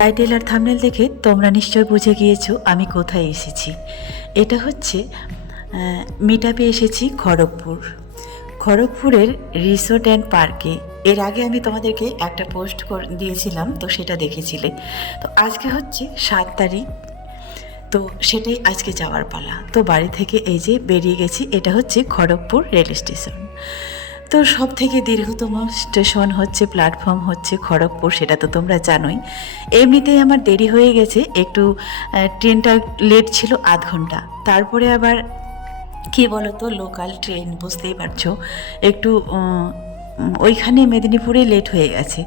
Title আর thumbnail দেখে তোমরা নিশ্চয় বুঝে গিয়েছো আমি কোথায় এসেছি। এটা হচ্ছে মিটআপে এসেছি খড়গপুরের রিসোর্ট অ্যান্ড পার্কে। এর আগে আমি তোমাদেরকে একটা পোস্ট দিয়েছিলাম, তো সেটা দেখেছিলে। তো আজকে হচ্ছে ৭ তারিখ, তো সেটাই আজকে যাওয়ার পালা। তো বাড়ি থেকে এই যে বেরিয়ে গেছি, এটা হচ্ছে খড়গপুর রেল স্টেশন। তো সব থেকে দীর্ঘতম স্টেশন হচ্ছে, প্ল্যাটফর্ম হচ্ছে খড়গপুর, সেটা তো তোমরা জানোই। এমনিতেই আমার দেরি হয়ে গেছে একটু, ট্রেনটা লেট ছিল আধ ঘন্টা। তারপরে আবার কি বলতো, লোকাল ট্রেন, বুঝতেই পারছো, একটু ওইখানে মেদিনীপুরে লেট হয়ে গেছে।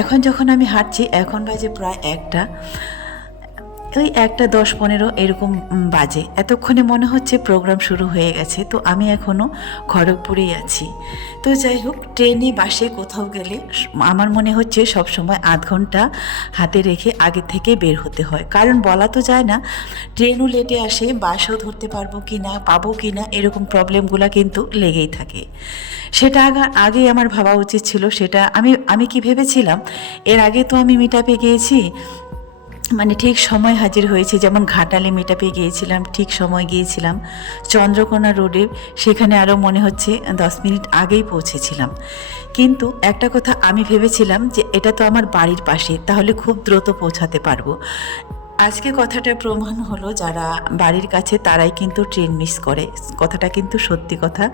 এখন যখন আমি হাঁটছি, এখন বাজে প্রায় ওই 1:10-15 এরকম বাজে। এতক্ষণে মনে হচ্ছে প্রোগ্রাম শুরু হয়ে গেছে। তো আমি এখনও খড়গপুরেই আছি। তো যাই হোক, ট্রেনে বাসে কোথাও গেলে আমার মনে হচ্ছে সবসময় আধ ঘন্টা হাতে রেখে আগে থেকে বের হতে হয়, কারণ বলা তো যায় না ট্রেনও লেটে আসে, বাসও ধরতে পারবো কি না, পাবো কি না, এরকম প্রবলেমগুলো কিন্তু লেগেই থাকে। সেটা আগে আমার ভাবা উচিত ছিল। সেটা আমি কি ভেবেছিলাম, এর আগে তো আমি মিটআপে গিয়েছি, মানে ঠিক সময় হাজির হয়েছে। যেমন ঘাটালে মিটআপে গিয়েছিলাম, ঠিক সময় গিয়েছিলাম। চন্দ্রকোনা রোডে, সেখানে আরও মনে হচ্ছে 10 মিনিট আগেই পৌঁছেছিলাম। কিন্তু একটা কথা আমি ভেবেছিলাম যে এটা তো আমার বাড়ির পাশে, তাহলে খুব দ্রুত পৌঁছাতে পারবো। আজকে কথাটা প্রমাণ হলো, যারা বাড়ির কাছে তারাই কিন্তু ট্রেন মিস করে। কথাটা কিন্তু সত্যি কথা,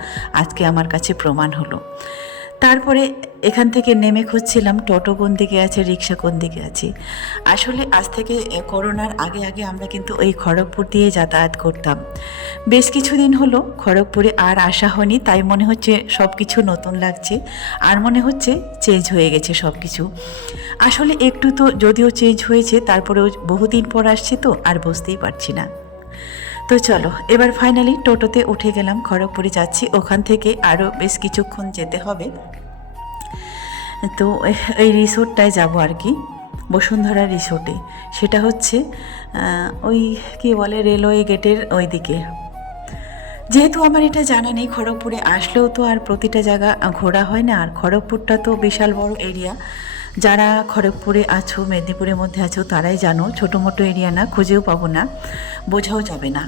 আজকে আমার কাছে প্রমাণ হলো। তারপরে এখান থেকে নেমে খুঁজছিলাম টোটো কোন দিকে আছে, রিক্সা কোন দিকে আছে। আসলে আজ থেকে করোনার আগে আমরা কিন্তু এই খড়গপুর দিয়ে যাতায়াত করতাম। বেশ কিছুদিন হলো খড়গপুরে আর আসা হয়নি, তাই মনে হচ্ছে সব কিছু নতুন লাগছে, আর মনে হচ্ছে চেঞ্জ হয়ে গেছে সব কিছু। আসলে একটু তো যদিও চেঞ্জ হয়েছে, তারপরেও বহুদিন পর আসছে তো আর বুঝতেই পারছি না। তো চলো, এবার ফাইনালি টোটোতে উঠে গেলাম, খড়গপুরে যাচ্ছি। ওখান থেকে আরও বেশ কিছুক্ষণ যেতে হবে। তো এই রিসোর্টটায় যাব আর কি, বসুন্ধরা রিসোর্টে। সেটা হচ্ছে ওই কি বলে, রেলওয়ে গেটের ওই দিকে। যেহেতু আমার এটা জানা নেই, খড়গপুরে আসলেও তো আর প্রতিটা জায়গা ঘোরা হয় না, আর খড়গপুরটা তো বিশাল বড় এরিয়া। যারা খড়গপুরে আছো, মেদিনীপুরের মধ্যে আছো, তারাই জানো, ছোটো মোটো এরিয়া না, খুঁজেও পাবো না, বোঝাও যাবে না।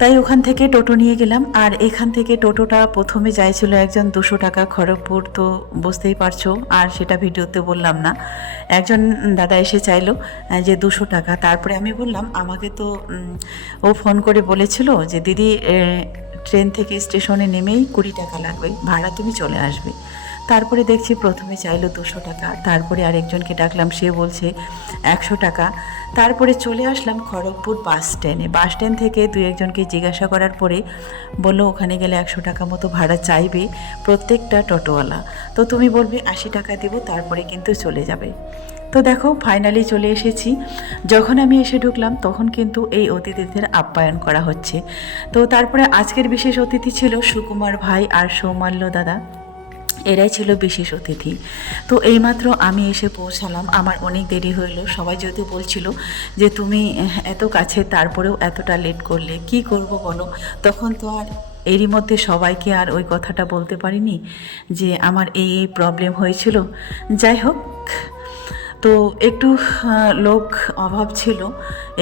তাই ওখান থেকে টোটো নিয়ে গেলাম। আর এখান থেকে টোটোটা প্রথমে চাইছিল একজন 200 টাকা খড়গপুর, তো বুঝতেই পারছো, আর সেটা ভিডিওতে বললাম না। একজন দাদা এসে চাইলো যে 200 টাকা। তারপরে আমি বললাম, আমাকে তো ও ফোন করে বলেছিল যে দিদি, ট্রেন থেকে স্টেশনে নেমেই 20 টাকা লাগবে, ভাড়া তুমি চলে আসবে। তারপরে দেখছি প্রথমে চাইলো 200 টাকা, তারপরে আরেকজনকে ডাকলাম, সে বলছে 100 টাকা। তারপরে চলে আসলাম খড়গপুর বাস স্ট্যান্ড থেকে 2-1জনকে জিজ্ঞাসা করার পরে বললো ওখানে গেলে 100 টাকা মতো ভাড়া চাইবে প্রত্যেকটা টোটোওয়ালা। তো তুমি বলবে 80 টাকা দেবো, তারপরে কিন্তু চলে যাবে। তো দেখো, ফাইনালি চলে এসেছি। যখন আমি এসে ঢুকলাম, তখন কিন্তু এই অতিথিদের আপ্যায়ন করা হচ্ছে। তো তারপরে আজকের বিশেষ অতিথি ছিল সুকুমার ভাই আর সৌমাল্য দাদা, এরাই ছিল বিশেষ অতিথি। তো এইমাত্র আমি এসে পৌঁছালাম, আমার অনেক দেরি হইলো। সবাই যদিও বলছিল যে তুমি এত কাছে, তারপরেও এতটা লেট করলে, কি করব বলো। তখন তো আর এরই মধ্যে সবাইকে আর ওই কথাটা বলতে পারিনি যে আমার এই প্রবলেম হয়েছিল। যাই হোক, তো একটু লোক অভাব ছিল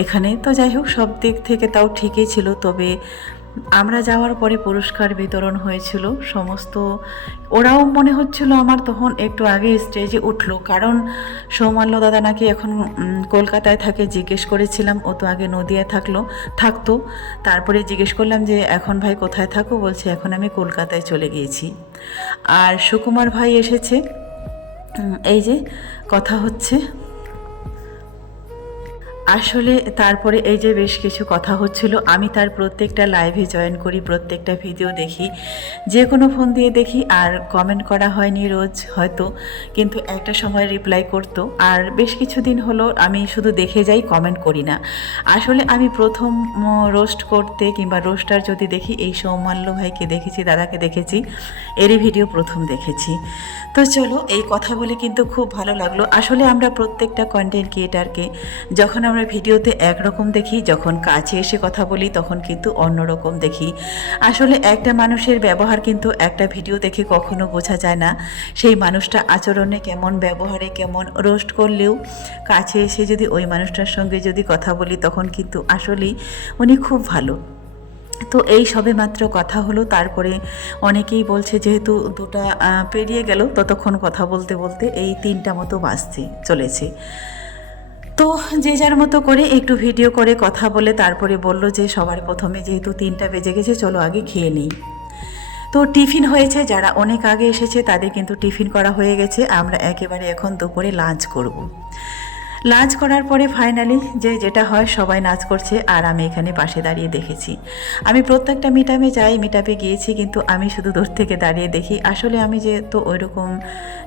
এখানে। তো যাই হোক, সব দিক থেকে তাও ঠিকই ছিল। তবে আমরা যাওয়ার পরে পুরস্কার বিতরণ হয়েছিল সমস্ত। ওরাও মনে হচ্ছিল আমার তখন একটু আগে স্টেজে উঠলো, কারণ সৌমাল্য দাদা নাকি এখন কলকাতায় থাকে। জিজ্ঞেস করেছিলাম, ও তো আগে নদিয়ায় থাকতো। তারপরে জিজ্ঞেস করলাম যে এখন ভাই কোথায় থাকো, বলছে এখন আমি কলকাতায় চলে গিয়েছি। আর সুকুমার ভাই এসেছে, এই যে কথা হচ্ছে। আসলে তারপরে এই যে বেশ কিছু কথা হচ্ছিল, আমি তার প্রত্যেকটা লাইভে জয়েন করি, প্রত্যেকটা ভিডিও দেখি, যে কোনো ফোন দিয়ে দেখি। আর কমেন্ট করা হয়নি রোজ হয়তো, কিন্তু একটা সময় রিপ্লাই করতো। আর বেশ কিছুদিন হলো আমি শুধু দেখে যাই, কমেন্ট করি না। আসলে আমি প্রথম রোস্ট করতে কিংবা রোস্টার যদি দেখি, এই সৌমাল্য ভাইকে দেখেছি, দাদাকে দেখেছি, এরই ভিডিও প্রথম দেখেছি। তো চলো, এই কথা বলে কিন্তু খুব ভালো লাগলো। আসলে আমরা প্রত্যেকটা কন্টেন্ট ক্রিয়েটারকে যখন আমরা ভিডিওতে একরকম দেখি, যখন কাছে এসে কথা বলি তখন কিন্তু অন্যরকম দেখি। আসলে একটা মানুষের ব্যবহার কিন্তু একটা ভিডিও দেখে কখনো বোঝা যায় না সেই মানুষটা আচরণে কেমন, ব্যবহারে কেমন। রোস্ট করলেও কাছে এসে যদি ওই মানুষটার সঙ্গে যদি কথা বলি তখন কিন্তু আসলেই উনি খুব ভালো। তো এই সবে মাত্র কথা হলো, তারপরে অনেকেই বলছে যেহেতু দুটা পেরিয়ে গেল, ততক্ষণ কথা বলতে বলতে এই 3টা মতো বাজতে চলেছে। তো যে যার মতো করে একটু ভিডিও করে কথা বলে তারপরে বলল যে সবার প্রথমে যেহেতু 3টা বেজে গেছে, চলো আগে খেয়ে নিই। তো টিফিন হয়েছে, যারা অনেক আগে এসেছে তাদের কিন্তু টিফিন করা হয়ে গেছে। আমরা একেবারে এখন দুপুরে লাঞ্চ করব। লাঞ্চ করার পরে ফাইনালি যেটা হয়, সবাই নাচ করছে আর আমি এখানে পাশে দাঁড়িয়ে দেখেছি। আমি প্রত্যেকটা মিটআপে যাই, মিটআপে গিয়েছি, কিন্তু আমি শুধু দূর থেকে দাঁড়িয়ে দেখি। আসলে আমি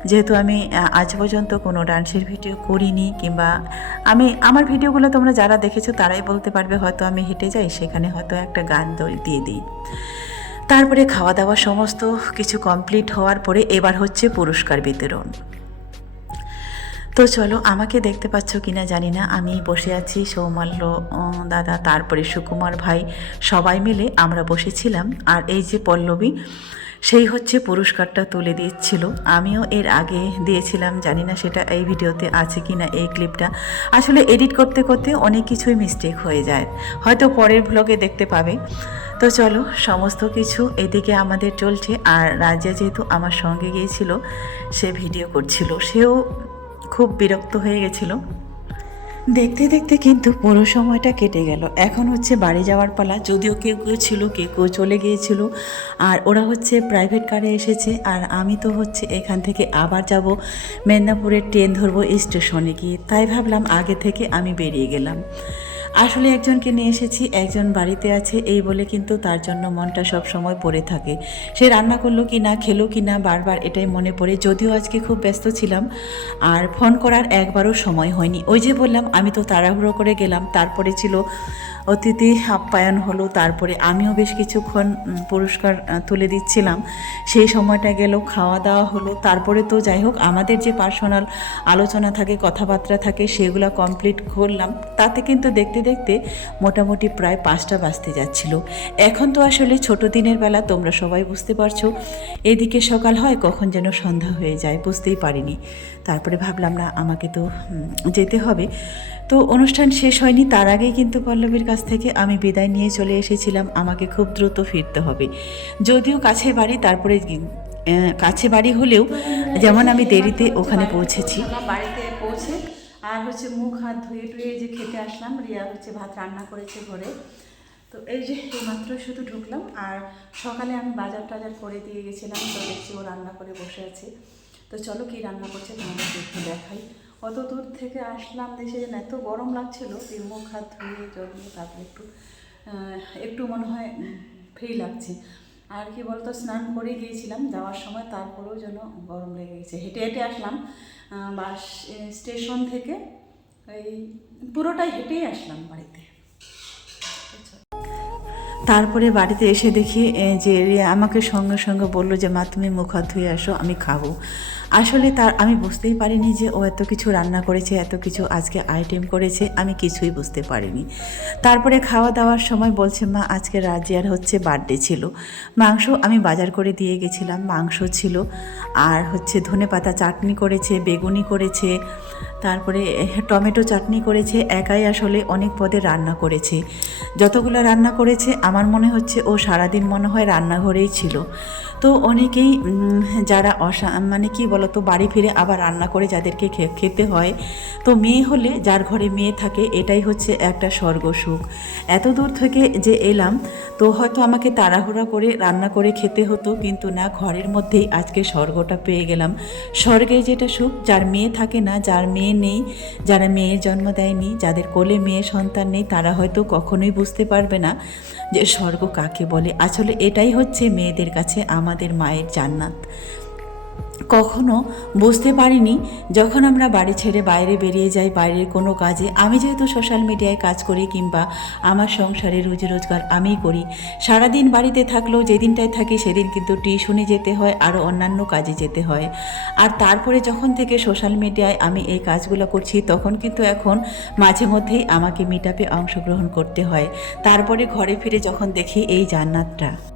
যেহেতু আমি আজ পর্যন্ত কোনো ডান্সের ভিডিও করিনি, কিংবা আমার ভিডিওগুলো তোমরা যারা দেখেছো তারাই বলতে পারবে, হয়তো আমি হেঁটে যাই, সেখানে হয়তো একটা গান দিয়ে দিই। তারপরে খাওয়া দাওয়া সমস্ত কিছু কমপ্লিট হওয়ার পরে এবার হচ্ছে পুরস্কার বিতরণ। তো চলো, আমাকে দেখতে পাচ্ছ কিনা জানি না, আমি বসে আছি, সৌমাল্য দাদা, তারপরে সুকুমার ভাই, সবাই মিলে আমরা বসেছিলাম। আর এই যে পল্লবী, সেই হচ্ছে পুরস্কারটা তুলে দিচ্ছিল। আমিও এর আগে দিয়েছিলাম, জানি না সেটা এই ভিডিওতে আছে কি না। এই ক্লিপটা আসলে এডিট করতে করতে অনেক কিছুই মিস্টেক হয়ে যায়, হয়তো পরের ব্লগে দেখতে পাবে। তো চলো, সমস্ত কিছু এদিকে আমাদের চলছে। আর রাজিয়া যেহেতু আমার সঙ্গে গিয়েছিল, সে ভিডিও করছিল, সেও খুব বিরক্ত হয়ে গেছিল। দেখতে দেখতে কিন্তু পুরো সময়টা কেটে গেল। এখন হচ্ছে বাড়ি যাওয়ার পালা, যদিও কেউ কেউ ছিল, কেউ কেউ চলে গিয়েছিল, আর ওরা হচ্ছে প্রাইভেট কারে এসেছে। আর আমি তো হচ্ছে এখান থেকে আবার যাব মেদিনীপুরের ট্রেন ধরবো স্টেশনে গিয়ে, তাই ভাবলাম আগে থেকে আমি বেরিয়ে গেলাম। আসলে একজনকে নিয়ে এসেছি, একজন বাড়িতে আছে এই বলে কিন্তু তার জন্য মনটা সব সময় পড়ে থাকে। সে রান্না করলো কি না, খেলো কি না, বারবার এটাই মনে পড়ে। যদিও আজকে খুব ব্যস্ত ছিলাম আর ফোন করার একবারও সময় হয়নি। ওই যে বললাম, আমি তো তাড়াহুড়ো করে গেলাম। তারপরে ছিল অতিথি আপ্যায়ন হলো, তারপরে আমিও বেশ কিছুক্ষণ পুরস্কার তুলে দিচ্ছিলাম, সেই সময়টা গেল, খাওয়া দাওয়া হলো। তারপরে তো যাই হোক, আমাদের যে পার্সোনাল আলোচনা থাকে, কথাবার্তা থাকে, সেগুলো কমপ্লিট করলাম। তাতে কিন্তু দেখতে দেখতে মোটামুটি প্রায় 5টা বাজতে যাচ্ছিল। এখন তো আসলে ছোট দিনের বেলা, তোমরা সবাই বুঝতে পারছো, এদিকে সকাল হয়, কখন যেন সন্ধ্যা হয়ে যায় বুঝতেই পারিনি। তারপরে ভাবলাম না, আমাকে তো যেতে হবে। তো অনুষ্ঠান শেষ হয়নি, তার আগেই কিন্তু পল্লবীর কাছ থেকে আমি বিদায় নিয়ে চলে এসেছিলাম। আমাকে খুব দ্রুত ফিরতে হবে, যদিও কাছে বাড়ি, তারপরে কাছে বাড়ি হলেও যেমন আমি দেরিতে ওখানে পৌঁছেছি। বাড়িতে পৌঁছে আর হচ্ছে মুখ হাত ধুয়ে টুয়ে যে খেতে আসলাম। রিয়া হচ্ছে ভাত রান্না করেছে ঘরে। তো এই যে এইমাত্র শুধু ঢুকলাম। আর সকালে আমি বাজার টাজার করে দিয়ে গেছিলাম, তো দেখছি ও রান্না করে বসে আছে। তো চলো কি রান্না করছে তোমাদের একটু দেখাই। অত দূর থেকে আসলাম, দেশে যেন এত গরম লাগছিল, মুখ হাত ধুয়ে জল দিয়ে তারপরে একটু মনে হয় ফ্রি লাগছে। আর কি বলতো, স্নান করে গিয়েছিলাম যাওয়ার সময়, তারপরেও যেন গরম লেগে গেছে। হেঁটে হেঁটে আসলাম বাস স্টেশন থেকে, এই পুরোটাই হেঁটেই আসলাম বাড়িতে। তারপরে বাড়িতে এসে দেখি যে রিয়া আমাকে সঙ্গে সঙ্গে বললো যে মা তুমি মুখ হাত ধুয়ে আসো, আমি খাবো। আসলে আমি বুঝতেই পারিনি যে ও এত কিছু রান্না করেছে, এত কিছু আজকে আইটেম করেছে, আমি কিছুই বুঝতে পারিনি। তারপরে খাওয়া দাওয়ার সময় বলছে মা আজকে রাজিয়ার হচ্ছে বার্থডে ছিল, মাংস আমি বাজার করে দিয়ে গেছিলাম, মাংস ছিল, আর হচ্ছে ধনেপাতা চাটনি করেছে, বেগুনি করেছে, তারপরে টমেটো চাটনি করেছে। একাই আসলে অনেক পদে রান্না করেছে। যতগুলো রান্না করেছে আমার মনে হচ্ছে ও সারাদিন মনে হয় রান্নাঘরেই ছিল। তো অনেকেই যারা মানে কি বলতো, বাড়ি ফিরে আবার রান্না করে যাদেরকে খেতে হয়, তো মেয়ে হলে যার ঘরে মেয়ে থাকে, এটাই হচ্ছে একটা স্বর্গ সুখ। এত দূর থেকে যে এলাম, তো হয়তো আমাকে তাড়াহুড়া করে রান্না করে খেতে হতো, কিন্তু না, ঘরের মধ্যেই আজকে স্বর্গটা পেয়ে গেলাম। স্বর্গে যেটা সুখ, যার মেয়ে থাকে না, যার মেয়ে নেই, যারা মেয়ের জন্ম দেয়নি, যাদের কোলে মেয়ে সন্তান নেই, তারা হয়তো কখনোই বুঝতে পারবে না যে স্বর্গ কাকে বলে। আসলে এটাই হচ্ছে মেয়েদের কাছে আমাদের মায়ের জান্নাত। কখনো বুঝতে পারিনি যখন আমরা বাড়ি ছেড়ে বাইরে বেরিয়ে যাই বাইরের কোনো কাজে। আমি যেহেতু সোশ্যাল মিডিয়ায় কাজ করি কিংবা আমার সংসারে রুজি রোজগার আমিই করি, সারাদিন বাড়িতে থাকলেও যেদিনটায় থাকি সেদিন কিন্তু টিউশনে যেতে হয়, আরও অন্যান্য কাজে যেতে হয়। আর তারপরে যখন থেকে সোশ্যাল মিডিয়ায় আমি এই কাজগুলো করছি তখন কিন্তু এখন মাঝে মধ্যেই আমাকে মিট আপে অংশগ্রহণ করতে হয়। তারপরে ঘরে ফিরে যখন দেখি এই জান্নাতটা।